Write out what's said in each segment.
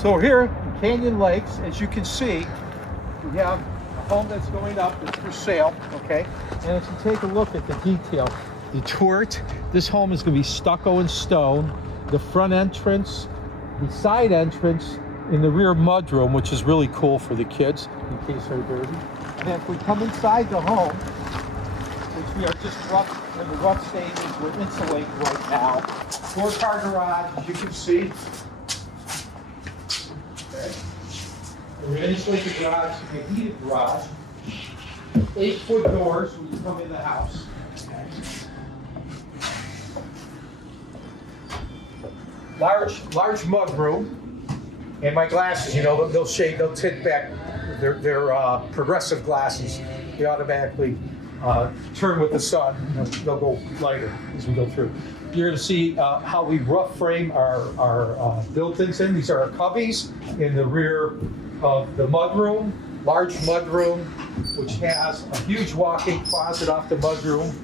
So here in Canyon Lakes, as you can see, we have a home that's going up. It's for sale, okay? And if you take a look at the detail, the turret, this home is going to be stucco and stone. The front entrance, the side entrance, in the rear mudroom, which is really cool for the kids in case they're dirty. And then if we come inside the home, which we are just in the rough stages, we're insulating right now. 4-car garage, as you can see. Okay. We're going to insulate the garage, a heated garage. 8-foot doors when you come in the house. Okay. Large mud room. And my glasses, you know, they'll tint back. They're progressive glasses. They automatically turn with the sun. They'll go lighter as we go through. You're going to see how we rough frame our built-ins in. These are our cubbies in the rear of the mudroom, large mudroom, which has a huge walk-in closet off the mudroom.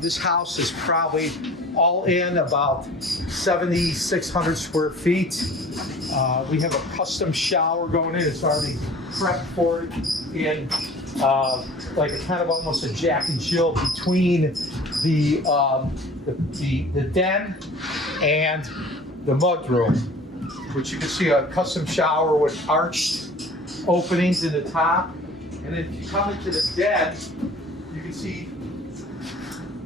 This house is probably all in about 7,600 square feet. We have a custom shower going in. It's already prepped for it in like a kind of almost a Jack and Jill between the den and the mudroom, which you can see a custom shower with arched openings in the top. And then if you come into the den, you can see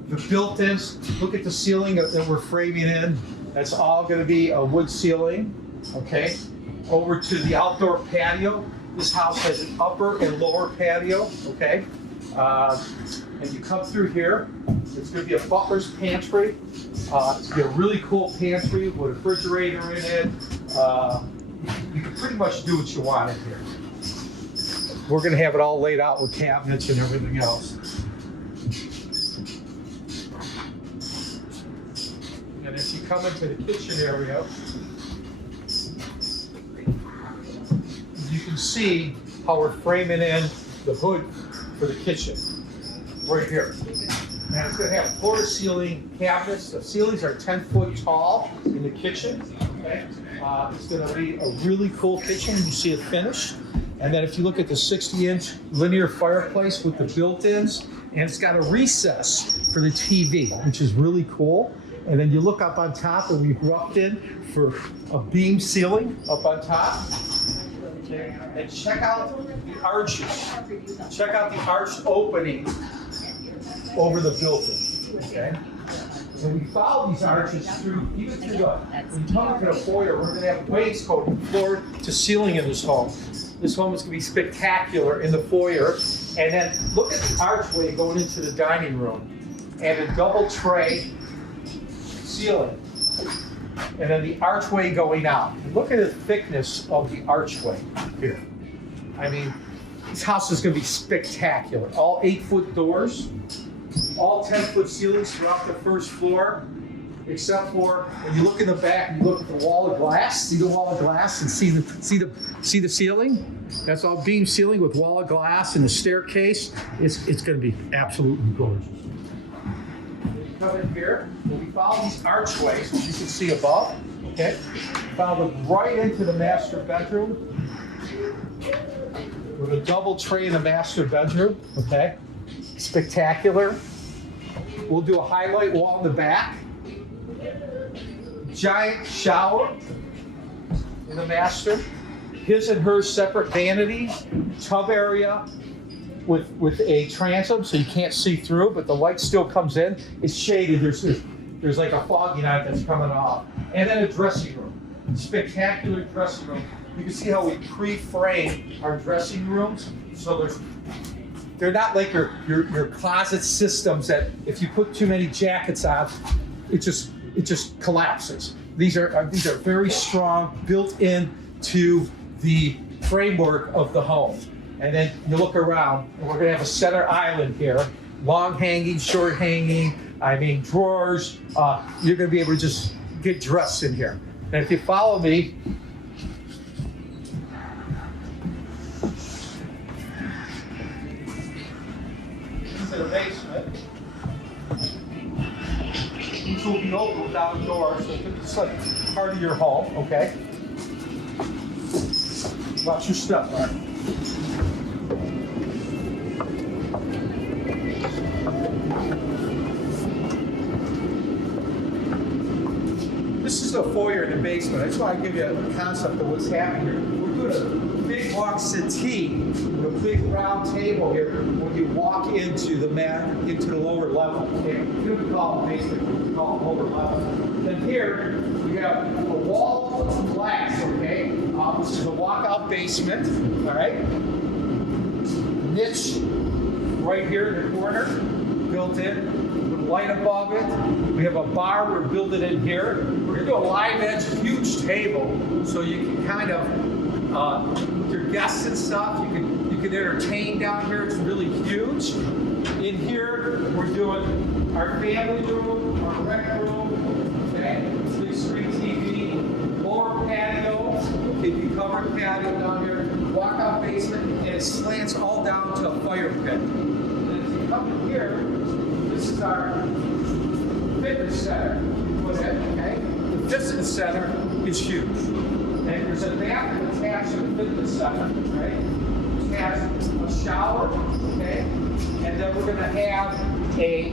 the built-ins. Look at the ceiling that we're framing in. That's all going to be a wood ceiling. Okay, over to the outdoor patio. This house has an upper and lower patio. Okay, and you come through here. It's going to be a butler's pantry. It's going to be a really cool pantry with a refrigerator in it. You can pretty much do what you want in here. We're going to have it all laid out with cabinets and everything else. And if you come into the kitchen area, you can see how we're framing in the hood for the kitchen right here. And it's going to have floor-to-ceiling cabinets. The ceilings are 10 foot tall in the kitchen. Okay? It's going to be a really cool kitchen. You see it finished. And then if you look at the 60-inch linear fireplace with the built-ins, and it's got a recess for the TV, which is really cool. And then you look up on top, and we've roughed in for a beam ceiling up on top. Okay. And check out the arches. Check out the arched opening over the built-in. Okay. And we follow these arches through, even through when you come into the foyer, we're going to have wainscoting floor to ceiling in this home. This home is going to be spectacular in the foyer. And then look at the archway going into the dining room and a double tray ceiling. And then the archway going out. And look at the thickness of the archway here. I mean, this house is going to be spectacular. All 8-foot doors, all 10-foot ceilings throughout the first floor, except for when you look in the back and you look at the wall of glass, see the wall of glass and see the ceiling? That's all beam ceiling with wall of glass and the staircase. It's going to be absolutely gorgeous. Come in here, and we follow these archways, as you can see above, okay? Follow them right into the master bedroom with a double tray in the master bedroom, okay? Spectacular. We'll do a highlight wall in the back. Giant shower in the master. His and her separate vanities, tub area, with a transom, so you can't see through, but the light still comes in. It's shaded. There's like a foggy night that's coming off. And then a dressing room. Spectacular dressing room. You can see how we pre-frame our dressing rooms. So they're not like your closet systems that if you put too many jackets on, it just collapses. These are very strong, built in to the framework of the home. And then you look around, and we're going to have a center island here, long hanging, short hanging, I mean drawers. You're going to be able to just get dressed in here. And if you follow me, into the basement, these will be open without a door, so it's like part of your home, okay? Watch your step, Mark. This is the foyer in the basement. I just want to give you a concept of what's happening here. We're doing a big walk settee with a big round table here when you walk into the into the lower level. Okay? We don't call it basement, we call it lower level. Then here we have a wall of glass, okay? This is a walkout basement, all right? Niche right here in the corner, built in. Light above it. We have a bar, we're building in here. We're gonna do a live edge, huge table, so you can kind of, with your guests and stuff, you can entertain down here. It's really huge. In here, we're doing our family room, our rec room, okay, big screen TV, lower patio, okay, you covered patio down here, walkout basement, and it slants all down to a fire pit. And as you come in here, this is our fitness center. Okay? The fitness center is huge. And there's a bathroom attached to the fitness center, right? It has a shower, okay? And then we're going to have a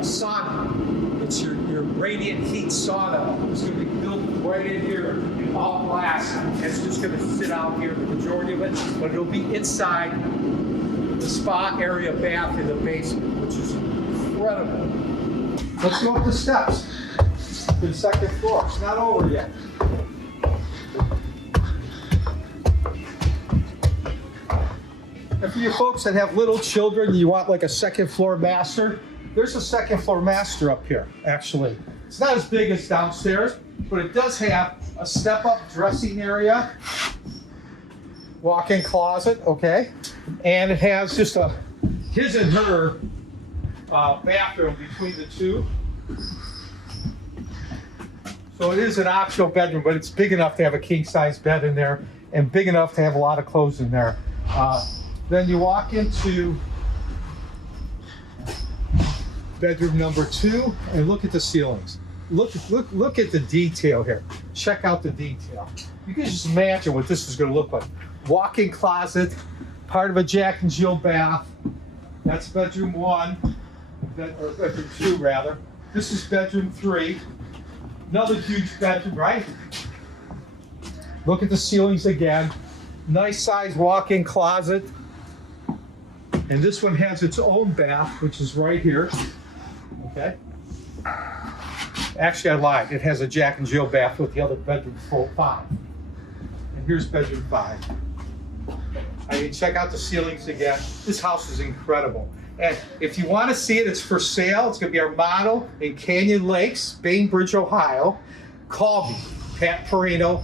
sauna. It's your radiant heat sauna. It's going to be built right in here in all glass. And it's just going to sit out here, the majority of it, but it'll be inside the spa area bath in the basement, which is incredible. Let's go up the steps to the second floor. It's not over yet. And for you folks that have little children, you want like a second floor master, there's a second floor master up here, actually. It's not as big as downstairs, but it does have a step-up dressing area, walk-in closet, okay? And it has just a his and her bathroom between the two. So it is an optional bedroom, but it's big enough to have a king-size bed in there and big enough to have a lot of clothes in there. Then you walk into bedroom number 2 and look at the ceilings. Look at the detail here. Check out the detail. You can just imagine what this is going to look like. Walk-in closet, part of a Jack and Jill bath. That's bedroom 1, or bedroom 2 rather. This is bedroom 3. Another huge bedroom, right? Look at the ceilings again. Nice size walk-in closet. And this one has its own bath, which is right here. Okay. Actually, I lied. It has a Jack and Jill bath with the other bedroom 5. And here's bedroom 5. I mean, check out the ceilings again. This house is incredible. And if you want to see it, it's for sale. It's going to be our model in Canyon Lakes, Bainbridge, Ohio. Call me, Pat Perrino,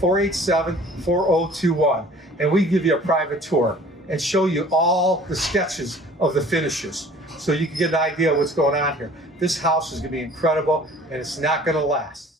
440-487-4021. And we can give you a private tour and show you all the sketches of the finishes so you can get an idea of what's going on here. This house is going to be incredible, and it's not going to last.